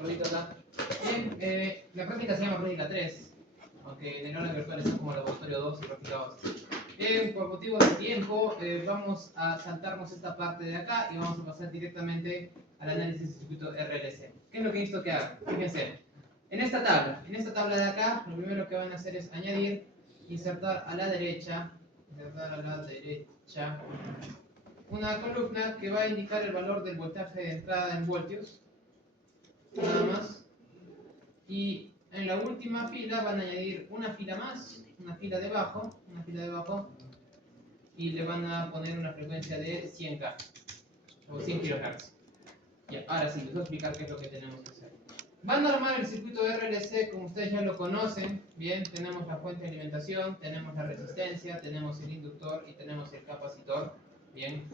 rodito acá. Bien, la práctica se llama práctica 3, aunque en el aula virtual está como laboratorio 2 y práctica 2. Bien, por motivos de tiempo, vamos a saltarnos esta parte de acá y vamos a pasar directamente al análisis del circuito RLC. ¿Qué es lo que necesito que haga? Fíjense, en esta tabla de acá, lo primero que van a hacer es añadir, insertar a la derecha, una columna que va a indicar el valor del voltaje de entrada en voltios, nada más. Y en la última fila van a añadir una fila más, una fila debajo, y le van a poner una frecuencia de 100K o 100 kHz. Ya, ahora sí, les voy a explicar qué es lo que tenemos que hacer. Van a armar el circuito RLC como ustedes ya lo conocen. Bien, tenemos la fuente de alimentación, tenemos la resistencia, tenemos el inductor y tenemos el capacitor. Bien,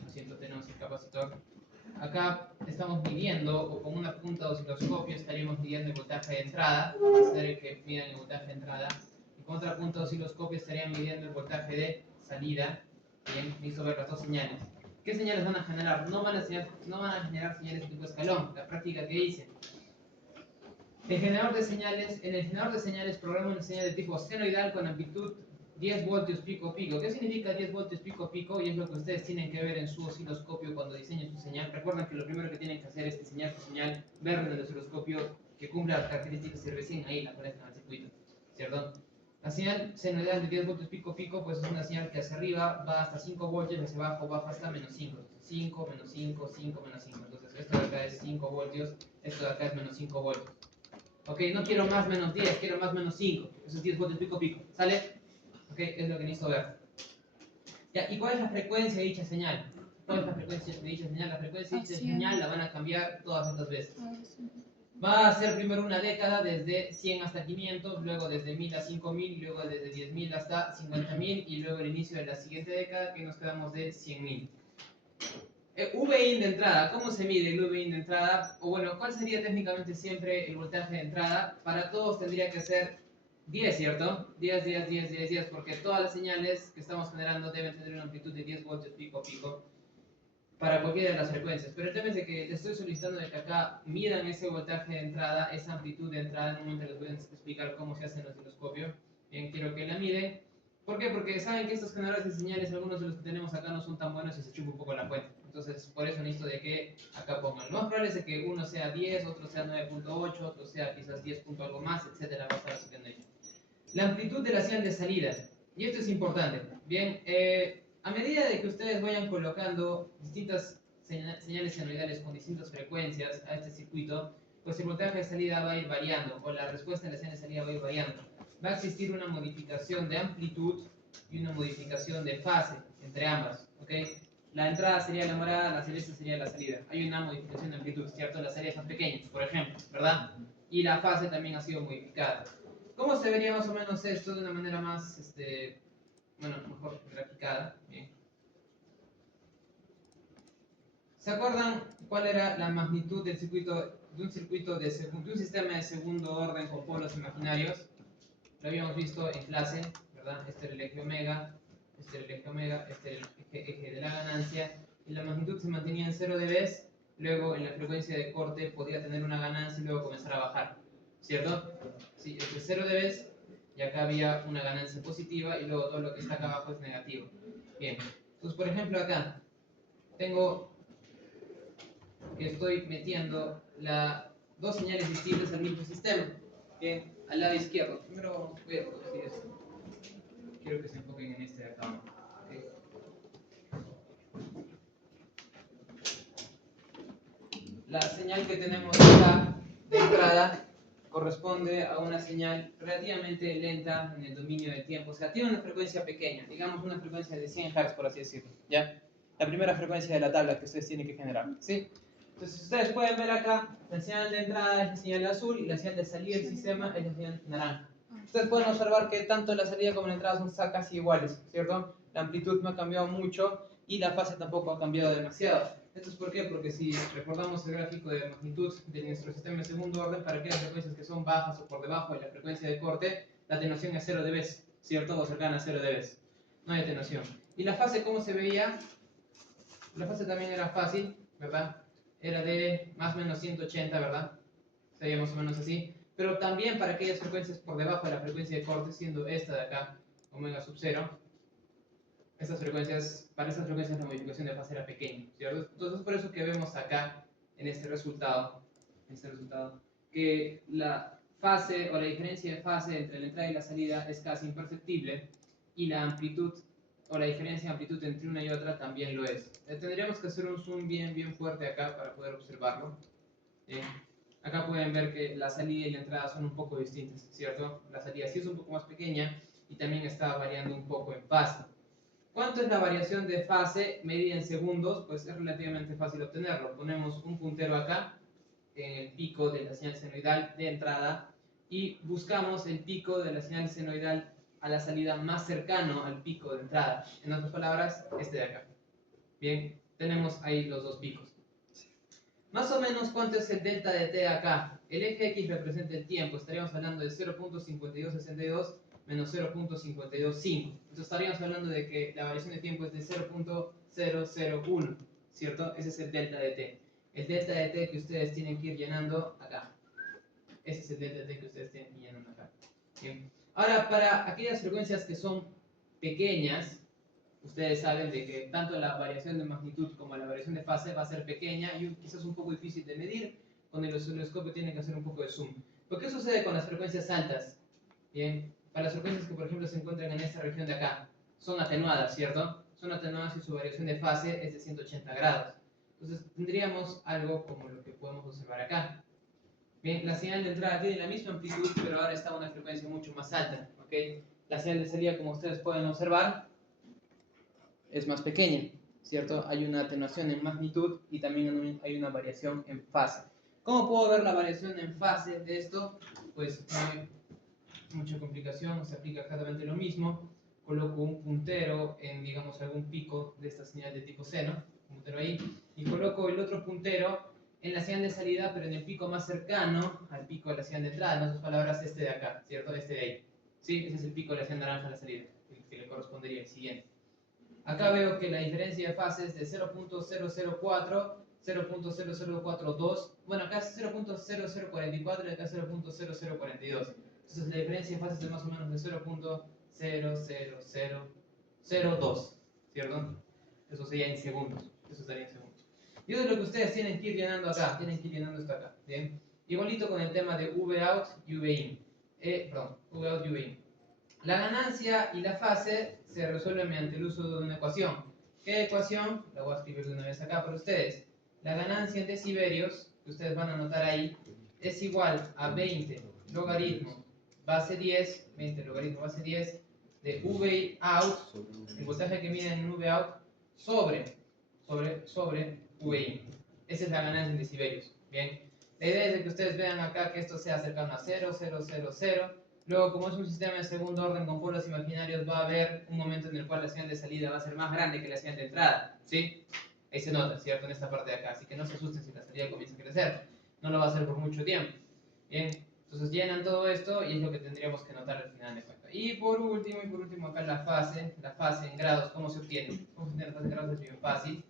lo siento, tenemos el capacitor. Acá estamos midiendo, o con una punta de osciloscopio estaríamos midiendo el voltaje de entrada, vamos a hacer el que midan el voltaje de entrada, y con otra punta de osciloscopio estarían midiendo el voltaje de salida. Bien, me hizo ver las dos señales. ¿Qué señales van a generar? No van a generar señales tipo escalón, la práctica que hice. En el generador de señales programa una señal de tipo senoidal con amplitud 10 voltios pico pico. ¿Qué significa 10 voltios pico pico? Y es lo que ustedes tienen que ver en su osciloscopio cuando diseñen su señal. Recuerden que lo primero que tienen que hacer es diseñar su señal, ver en el osciloscopio que cumpla las características y recién ahí la conectan al circuito, ¿cierto? La señal senoidal de 10 voltios pico pico pues es una señal que hacia arriba va hasta 5 voltios, hacia abajo baja hasta menos 5. 5, menos 5, 5, menos 5. Entonces esto de acá es 5 voltios, esto de acá es menos 5 voltios. Ok, no quiero más menos 10, quiero más menos 5. Eso es 10 voltios pico pico. ¿Sale? Ok, es lo que necesito ver. Ya, ¿y cuál es la frecuencia de dicha señal? ¿Cuál es la frecuencia de dicha señal? La frecuencia de dicha señal la van a cambiar todas estas veces. Va a ser primero una década desde 100 hasta 500, luego desde 1000 a 5000, luego desde 10000 hasta 50000 y luego el inicio de la siguiente década que nos quedamos de 100.000. VIN de entrada, ¿cómo se mide el VIN de entrada? O bueno, ¿cuál sería técnicamente siempre el voltaje de entrada? Para todos tendría que ser 10, ¿cierto? 10, 10, 10, 10, 10, porque todas las señales que estamos generando deben tener una amplitud de 10 voltios pico pico para cualquiera de las frecuencias. Pero el tema es de que te estoy solicitando de que acá midan ese voltaje de entrada, esa amplitud de entrada. En un momento les voy a explicar cómo se hace en el osciloscopio. Bien, quiero que la miden. ¿Por qué? Porque saben que estos generadores de señales, algunos de los que tenemos acá no son tan buenos y se chupa un poco la fuente. Entonces, por eso necesito de que acá pongan. Lo más probable es de que uno sea 10, otro sea 9.8, otro sea quizás 10 punto algo más, etcétera. Va a estar haciendo ello. La amplitud de la señal de salida. Y esto es importante. Bien, a medida de que ustedes vayan colocando distintas señales senoidales con distintas frecuencias a este circuito, pues el voltaje de salida va a ir variando, o la respuesta de la señal de salida va a ir variando. Va a existir una modificación de amplitud y una modificación de fase entre ambas, ¿ok? La entrada sería la morada, la celeste sería la salida. Hay una modificación de amplitud, ¿cierto? Las áreas son pequeñas, por ejemplo, ¿verdad? Y la fase también ha sido modificada. ¿Cómo se vería más o menos esto de una manera más, bueno, mejor graficada? Bien. ¿Se acuerdan cuál era la magnitud del circuito, de un sistema de segundo orden con polos imaginarios? Lo habíamos visto en clase, ¿verdad? Este era el eje omega, este era el eje omega, este era el eje de la ganancia, y la magnitud se mantenía en 0 dB, luego en la frecuencia de corte podía tener una ganancia y luego comenzar a bajar, ¿cierto? Sí, este es 0 dB, y acá había una ganancia positiva, y luego todo lo que está acá abajo es negativo. Bien, entonces por ejemplo acá, tengo que estoy metiendo dos señales distintas al mismo sistema. Bien, al lado izquierdo. Primero voy a producir esto. Quiero que se enfoquen en este de acá. Okay. La señal que tenemos acá de entrada corresponde a una señal relativamente lenta en el dominio del tiempo. O sea, tiene una frecuencia pequeña, digamos una frecuencia de 100 Hz, por así decirlo. ¿Ya? La primera frecuencia de la tabla que ustedes tienen que generar. ¿Sí? Entonces, ustedes pueden ver acá, la señal de entrada es la señal azul y la señal de salida del sistema es la señal naranja. Ustedes pueden observar que tanto la salida como la entrada son casi iguales, ¿cierto? La amplitud no ha cambiado mucho y la fase tampoco ha cambiado demasiado. ¿Esto es por qué? Porque si recordamos el gráfico de magnitud de nuestro sistema de segundo orden, para aquellas frecuencias que son bajas o por debajo de la frecuencia de corte, la atenuación es 0 dB, ¿cierto? O cercana a 0 dB. No hay atenuación. ¿Y la fase cómo se veía? La fase también era fácil, ¿verdad? era de más o menos 180, ¿verdad? Sería más o menos así. Pero también para aquellas frecuencias por debajo de la frecuencia de corte, siendo esta de acá, omega sub 0, para estas frecuencias la modificación de fase era pequeña, ¿cierto? Entonces por eso que vemos acá, en este resultado, que la fase o la diferencia de fase entre la entrada y la salida es casi imperceptible, y la amplitud o la diferencia de amplitud entre una y otra también lo es. Tendríamos que hacer un zoom bien fuerte acá para poder observarlo. Acá pueden ver que la salida y la entrada son un poco distintas, ¿cierto? La salida sí es un poco más pequeña y también está variando un poco en fase. ¿Cuánto es la variación de fase medida en segundos? Pues es relativamente fácil obtenerlo. Ponemos un puntero acá, en el pico de la señal senoidal de entrada, y buscamos el pico de la señal senoidal a la salida más cercano al pico de entrada. En otras palabras, este de acá. Bien, tenemos ahí los dos picos. Más o menos, ¿cuánto es el delta de t acá? El eje X representa el tiempo. Estaríamos hablando de 0.5262 menos 0.525. Entonces estaríamos hablando de que la variación de tiempo es de 0.001, ¿cierto? Ese es el delta de t. El delta de t que ustedes tienen que ir llenando acá. Ese es el delta de t que ustedes tienen que ir llenando acá. Bien. Ahora, para aquellas frecuencias que son pequeñas, ustedes saben de que tanto la variación de magnitud como la variación de fase va a ser pequeña y quizás un poco difícil de medir. Con el osciloscopio tienen que hacer un poco de zoom. ¿Pero qué sucede con las frecuencias altas? Bien, para las frecuencias que por ejemplo se encuentran en esta región de acá, son atenuadas, ¿cierto? Son atenuadas y su variación de fase es de 180 grados. Entonces tendríamos algo como lo que podemos observar acá. Bien, la señal de entrada tiene la misma amplitud, pero ahora está a una frecuencia mucho más alta, ¿ok? La señal de salida, como ustedes pueden observar, es más pequeña, ¿cierto? Hay una atenuación en magnitud y también hay una variación en fase. ¿Cómo puedo ver la variación en fase de esto? Pues no hay mucha complicación, se aplica exactamente lo mismo. Coloco un puntero en, digamos, algún pico de esta señal de tipo seno, un puntero ahí, y coloco el otro puntero en la señal de salida, pero en el pico más cercano al pico de la señal de entrada, en otras palabras, este de acá, ¿cierto? Este de ahí. ¿Sí? Ese es el pico de la señal naranja de la salida, el que le correspondería al siguiente. Acá veo que la diferencia de fase es de 0.004, 0.0042, bueno, acá es 0.0044 y acá 0.0042. Entonces la diferencia de fases es más o menos de 0.00002, ¿cierto? Eso sería en segundos, eso estaría en segundos. Y eso es lo que ustedes tienen que ir llenando acá, tienen que ir llenando esto acá, ¿bien? Igualito con el tema de V-out y V-in, V-out y V-in. La ganancia y la fase se resuelven mediante el uso de una ecuación. ¿Qué ecuación? La voy a escribir de una vez acá para ustedes. La ganancia en decibelios, que ustedes van a anotar ahí, es igual a 20 logaritmo base 10, 20 logaritmo base 10 de V out, el voltaje que miden en V out, sobre V in. Esa es la ganancia en decibelios. Bien. La idea es de que ustedes vean acá que esto sea cercano a 0, 0, 0, 0. Luego, como es un sistema de segundo orden con polos imaginarios, va a haber un momento en el cual la señal de salida va a ser más grande que la señal de entrada, ¿sí? Ahí se nota, ¿cierto? En esta parte de acá. Así que no se asusten si la salida comienza a crecer. No lo va a hacer por mucho tiempo. Bien, entonces llenan todo esto y es lo que tendríamos que notar al final de cuentas. Y por último acá la fase en grados, ¿cómo se obtiene? ¿Cómo se obtiene la fase en grados? Es bien fácil.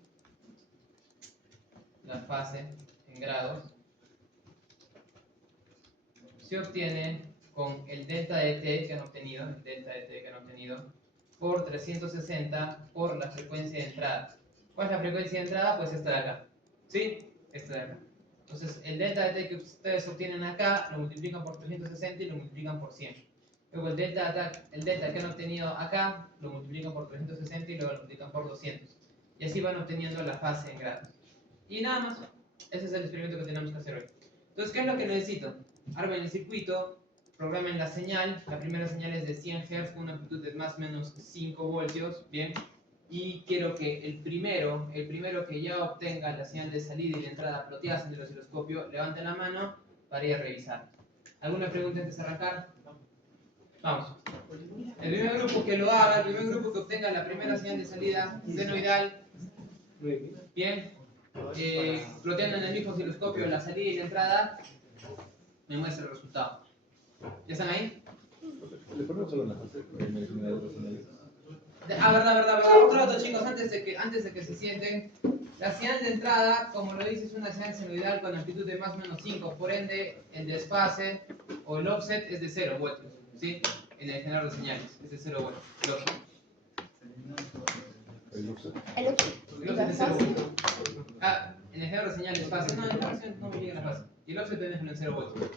La fase en grados se obtiene con el delta de t que han obtenido, por 360 por la frecuencia de entrada. ¿Cuál es la frecuencia de entrada? Pues esta de acá. ¿Sí? Esta de acá. Entonces, el delta de t que ustedes obtienen acá lo multiplican por 360 y lo multiplican por 100. Luego el delta que han obtenido acá lo multiplican por 360 y lo multiplican por 200. Y así van obteniendo la fase en grados. Y nada más. Ese es el experimento que tenemos que hacer hoy. Entonces, ¿qué es lo que necesito? Armen el circuito, programen la señal. La primera señal es de 100 Hz con una amplitud de más o menos 5 voltios. Bien. Y quiero que el primero que ya obtenga la señal de salida y de entrada ploteadas en el osciloscopio, levante la mano para ir a revisar. ¿Alguna pregunta antes de arrancar? Vamos. El primer grupo que lo haga, el primer grupo que obtenga la primera señal de salida senoidal, bien, ploteando en el mismo osciloscopio la salida y la entrada, me muestra el resultado. ¿Ya están ahí? ¿Le ponemos solo una fase? Verdad. Otro dato, chicos, antes de que se sienten. La señal de entrada, como lo dice, es una señal senoidal con amplitud de más o menos 5. Por ende, el desfase o el offset es de 0 voltios. ¿Sí? En el generador de señales. Es de 0 voltios. El offset. El offset. El offset es 0 voltios. En el generador de señales fase. No, en la versión no me llega la fase. Y el offset es en 0 voltios.